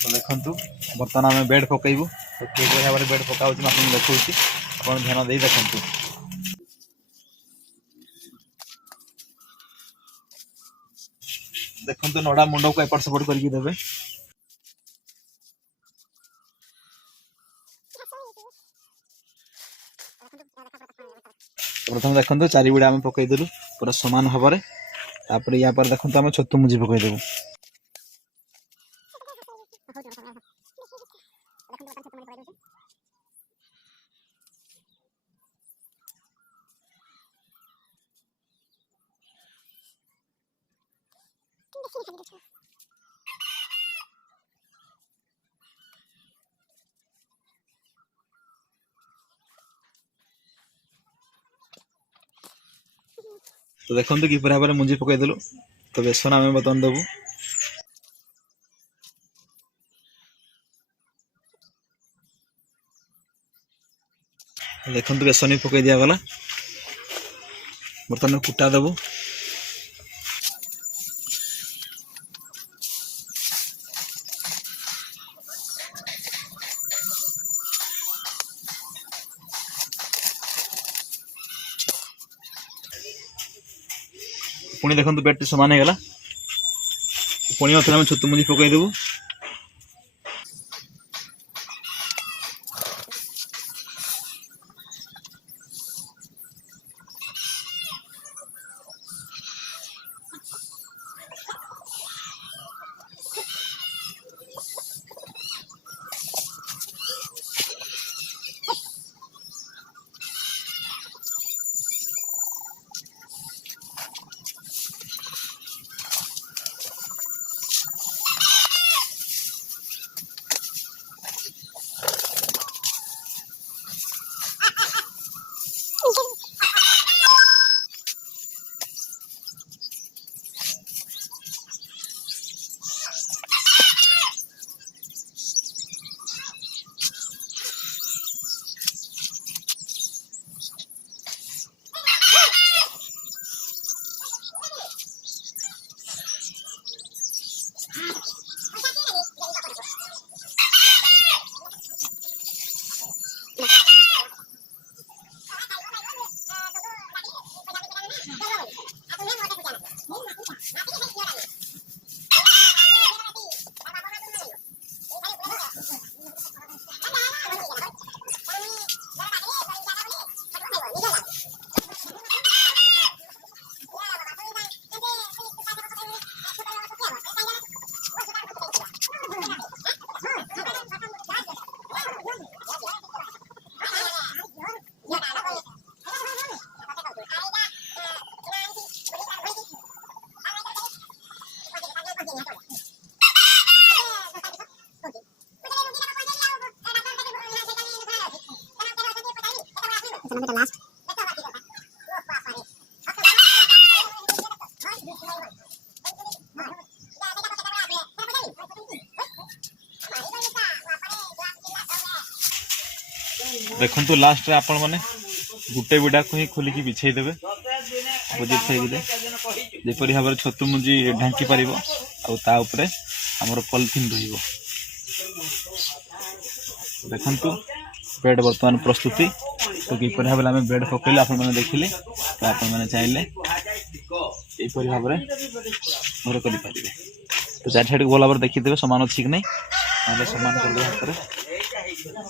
तो देखु बर्तमान आम बेड पकईबू तो किए भाव में बेड पकाऊ देखा आप ध्यान दे देखु देखु नड़ा मुंड को एपट सेपट करके देवे प्रथम देखो चारिबुड़ा आम पकईदेलु पूरा सामान भाव में या पर देखो आम छतु मुझी पकईदेबू तो देखो कि भाव में मुंजी पकईदेलु तो बेसन आम बर्तमान देवु देखो बेसन भी पकई दिगला बर्तमान कुटा देवु पुणी देखो बेड सामान होगा पुणी आम छतु मुंजी पकईदेबू देखु लास्ट रे आपण माने गुटे बिड़ा को ही खोलिकी बिछाई देबे जेपरी भाव छतु मुंजी ढांकी पार आउे आमर पॉलिथीन रहिबो देखु बेड बर्तमान प्रस्तुति तो किपर भाव में बेड पकईले आप देखिले तो आपने चाहिए यहीपरी भाव में घर करें तो चार साइड को भल भाव देखीदे सामान अच्छी कि नहीं सामान कर हाथ